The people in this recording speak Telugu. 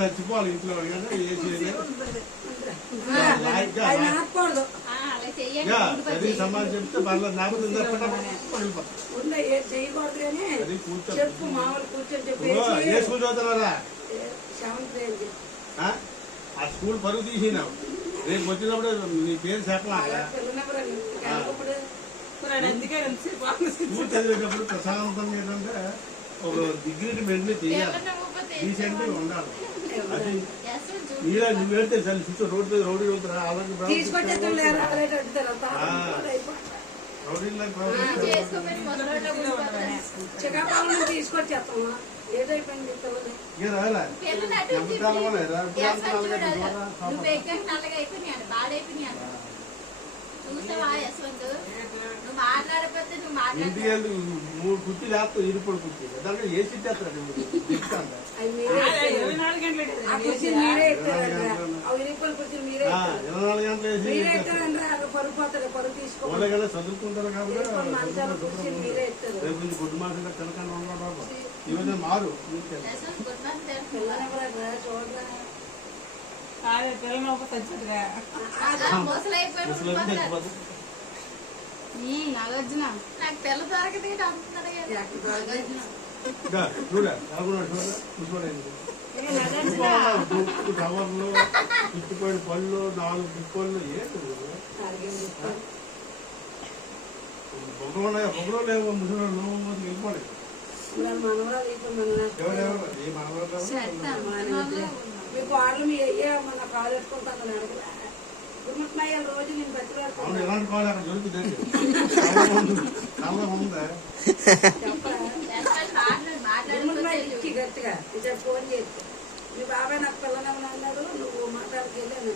చచ్చిపోవాలి ఇంట్లో సమాజం చెప్తే వాళ్ళ నాకు ఏ స్కూల్ చదువుతున్నారా ఆ స్కూల్ పరుగు తీసినావు రేపు వచ్చినప్పుడు నీ పేరు చెప్పాలా స్కూల్ చదివేటప్పుడు ప్రశాంతంగా ఏంటంటే ఒక డిగ్రీ మెంటలీ చేయాలి డీసెంట్ ఉండాలి అది నీలా నువ్వు వెళ్తే సార్ చుట్టూ రోడ్డు రౌడీ వెళ్తారా అలాంటి తీసుకొచ్చేస్తామా ఏదైపోయింది ఇంటికి వెళ్ళి 3 కుర్చీ చేస్తావు ఇరుపడి కుర్చీ దాంట్లో ఏ సీట్ చేస్తాడు 24 గంటలు చదువుకుంటారు కాబట్టి రేపు నుంచి గుడ్ మార్నింగ్ తినకుండా ఉన్నా బాబా ఇవన్నీ మారు నాగార్జున నాకు తెల్ల దొరకదు టవర్లు ఇచ్చిపోయిన పళ్ళు 4 పిప్పళ్ళు పొగలో లేవు ముసలి వెళ్ళిపోలేదు మీకు వాళ్ళు మీ అయ్యే మన కాలు పెట్టుకుంటాను రోజు నేను బతిలాడుతాను ఎలాంటి కాలు అక్కడ దొరుకుతుంది గట్టిగా ఇద్దరు ఫోన్ చేస్తే మీ బాబాయ్ నాకు పిల్లనమ్మని అన్నాడు నువ్వు మాట్లాడుకెళ్ళాను